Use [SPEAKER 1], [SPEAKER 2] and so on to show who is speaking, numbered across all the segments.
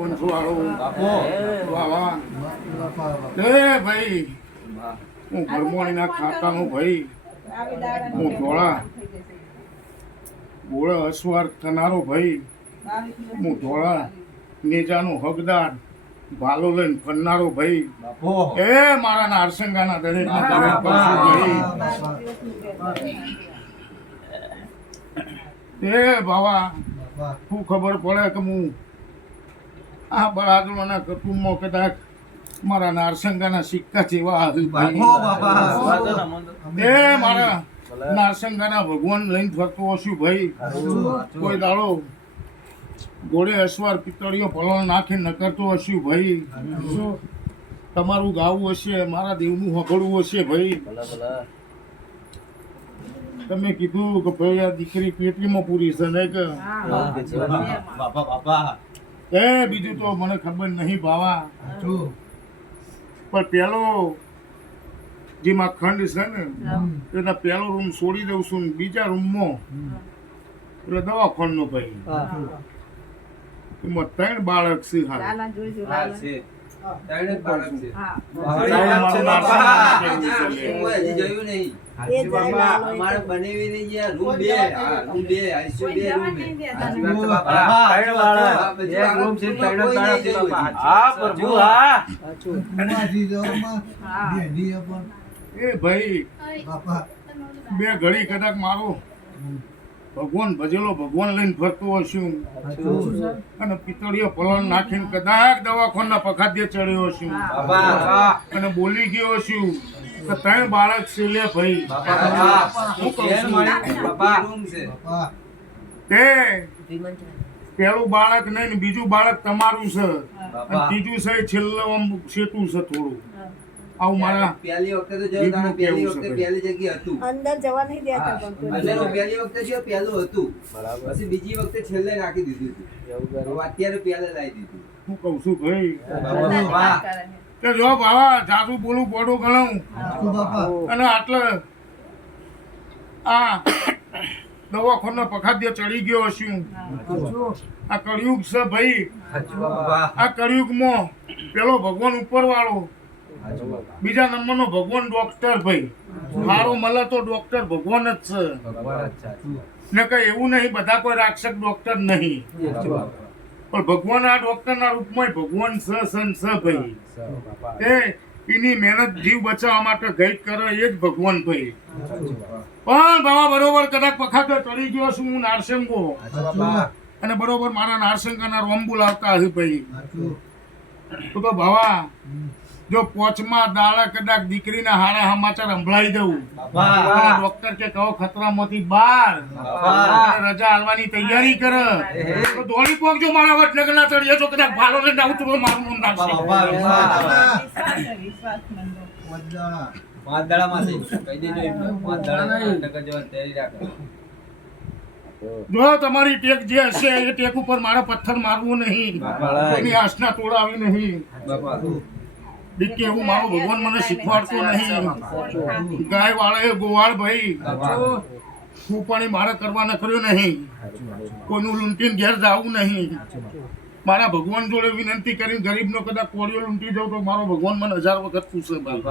[SPEAKER 1] સરપંચ વાળો
[SPEAKER 2] બાપો
[SPEAKER 1] વાહ વાહ એ ભાઈ હું. ભરમોણીના ખાતાનો ભાઈ. હું ધોળા. ગોળા અસવાર થનારો ભાઈ. હું ધોળા. નેજાનો હકદાર ભાલો લઈને ફરનારો ભાઈ એ મારા નારસંગાના દરેક એ બાવા શું ખબર પડે કે હું આ બળાદરોના કુટુંબમાં કદાચ મારા નારસંગાના સિક્કા જેવા એ મારા નારસંગાના ભગવાન લઈને ફરતો હશું ભાઈ. કોઈ દાડો ઘોડે અસવાર પિત્તળીઓ પલણ નાખી કરતો હશું ભાઈ. તમારું ગાવું હશે મારા દેવનું હગડવું હશે ભાઈ. તમે કીધું કે ભાઈ આ દીકરી પેટીમાં પૂરી છે ને કે?
[SPEAKER 2] બાપા બાપા
[SPEAKER 1] એ બીજું તો મને ખબર નહીં ભાવા પણ પેલો જેમાં ખંડ છે ને એના પેલો રૂમ છોડી દઉં છું બીજા રૂમમાં એટલે દવાખાનનો ભાઈ. એમાં ત્રણ બાળક છે
[SPEAKER 3] હા, બાપા.
[SPEAKER 2] બાપા
[SPEAKER 1] એ ભાઈ બે ઘડી કદાચ મારો. ભગવાન ભજેલો ભગવાન લઈને ફરતો હશું અને પિતળીઓ પલણ નાખીને કદાચ દવાખાના પખાદ્ય ચડ્યો હશું. અને બોલી ગયો છું કે ત્રણ બાળક છે લે ભાઈ. તે પેલું બાળક નહીં ને બીજું બાળક તમારું છે.
[SPEAKER 2] બીજું
[SPEAKER 1] ત્રીજું છે છેલ્લું આમ સેતું છે થોડું. આવું મારા
[SPEAKER 3] પહેલી વખતે તો જોયું તાણે પહેલી વખતે પહેલી જગ્યા હતું.
[SPEAKER 4] અંદર જવા નહીં દેતા પણ
[SPEAKER 3] અને એનું પહેલી વખતે જો પહેલું હતું. પછી બીજી વખતે છેલ્લે નાખી દીધું હતું. અત્યારે પહેલે લાવી દીધું.
[SPEAKER 1] હું કહું છું ભાઈ? કે જો બાવા જાદુ બોલું પોડું ગણું અને આટલે આ દવાખાનો પખાદ્ય ચડી ગયો હશું. આ કળિયુગ છે ભાઈ.
[SPEAKER 2] આ
[SPEAKER 1] આ કળિયુગમાં પેલો ભગવાન ઉપર વાળો બીજા નંબરનો ભગવાન ડોક્ટર ભાઈ. મારો મળે તો ડોક્ટર ભગવાન જ છે. ને કઈ એવું નહીં બધા કોઈ રાક્ષક ડોક્ટર નહીં. પણ ભગવાન આ ડોક્ટરના રૂપમાં ભગવાન સ સન સ ભાઈ. એ એની મહેનત જીવ બચાવવા માટે ગઈ કરે એ જ ભગવાન ભાઈ. પણ બાબા બરોબર કદાચ પખાતો ચડી ગયો છું હું નારસંગો. અને બરોબર મારા નારસંગાના રોમ બોલાવતા હશે ભાઈ. તો તો ભાવા જો પોચમાં દાડા કદાચ દીકરીના હારા સમાચાર સંભળાઈ દઉં ડોક્ટર કે કહો ખતરામાંથી બહાર. રજા આલવાની તૈયારી કર. તો દોડી પોકજો મારા વટનગર ના ચડીએ તો કદાચ ભાલો ને ના ઉતરો મારું મન નાખશે. જો તમારી ટેક જે હશે એ ટેક ઉપર મારા પથ્થર મારવું નહીં. કોઈની આસના તોડાવી નહીં. દીકે એવું મારો ભગવાન મને શીખવાડતો નહીં. ગાય વાળા એ ગોવાળ ભાઈ હું પણ મારે કરવા કર્યો નહીં. કોઈનું લૂંટીને ઘેર જવું નહીં. મારા ભગવાન જોડે વિનંતી કરીને ગરીબનો કદાચ કોળિયો લૂંટી જાઉં તો મારો ભગવાન મને હજાર વખત પૂછે ભાઈ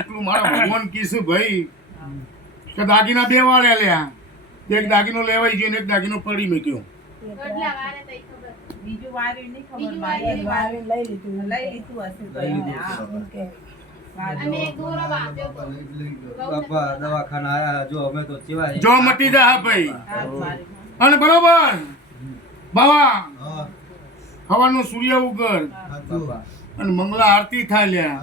[SPEAKER 1] એટલું મારા ભગવાન કીધું ભાઈ કે દાગીના બે વાળ્યા લ્યા. એક દાગીનો લેવાઈ ગયો ને એક દાગીનો પડી મૂક્યો.
[SPEAKER 5] બીજું વાર્યું નહીં ખબર
[SPEAKER 4] એ લઈ લીધું.
[SPEAKER 5] લઈ લીધું હશે તો એને.
[SPEAKER 2] લીધું
[SPEAKER 5] હા.
[SPEAKER 4] એમ કે
[SPEAKER 2] બાપા દવાખાના આયા. જો અમે તો ચેવા
[SPEAKER 1] જો મટી જા હા ભાઈ. અને બરોબર? બાવા હવાનું સૂર્ય ઉગર અને મંગળા આરતી થાય લ્યા.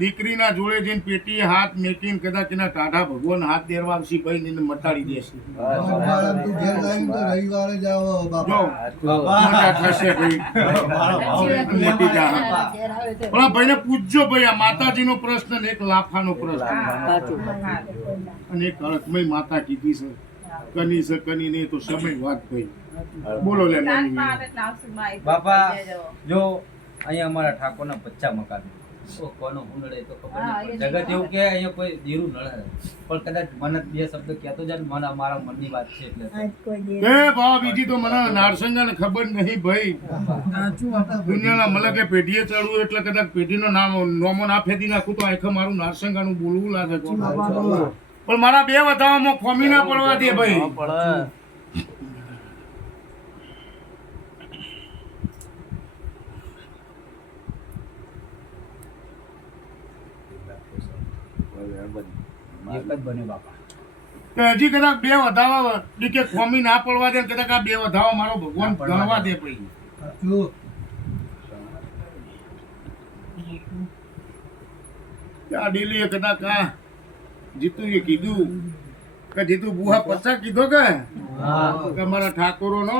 [SPEAKER 1] દીકરીના જોડે જઈને પેટી હાથ મેકીને કદાચ એના ટાઢા ભગવાન હાથ દેરવા આવશે ભાઈ એને મટાડી દેશે થશે ભાઈ. મોટી પણ આ ભાઈને પૂછજો ભાઈ આ માતાજી નો પ્રશ્ન ને એક લાફાનો પ્રશ્ન. અને એક અળખમય માતા કીધી છે. કની છે કની નહીં તો સમય વાત ભાઈ બોલો લે
[SPEAKER 2] બાપા જો અહીંયા અમારા ઠાકોરના પચ્ચા મકાન
[SPEAKER 3] કોનો હું નડે તો ખબર નહીં જગત એવું કે અહીંયા કોઈ ધીરું નડે. પણ કદાચ મને બે શબ્દ કહેતો જાય મને મારા મનની વાત છે એટલે
[SPEAKER 1] એ બા બીજી તો મને નારસંગાને ખબર નહીં ભાઈ. દુનિયાના મલકે પેઢીએ ચડવું એટલે કદાચ પેઢીનો નામ નોમો ના ફેદી નાખું તો આખે મારું નારસંગાનું બોલવું લાગે. છે. પણ મારા બે વધાવામાં ખોમી ના પડવા દે ભાઈ.
[SPEAKER 3] એક જ બન્યો બાપા.
[SPEAKER 1] હજી કદાચ બે વધાવા કે કોમી ના પડવા દે કદાચ આ બે વધાવા મારો ભગવાન ગણવા દે. ભાઈ. આ ડેલીએ કદાચ આ જીતુએ કીધું કે જીતુ બુહા પચાસ કીધો કે? મારા ઠાકોરો નો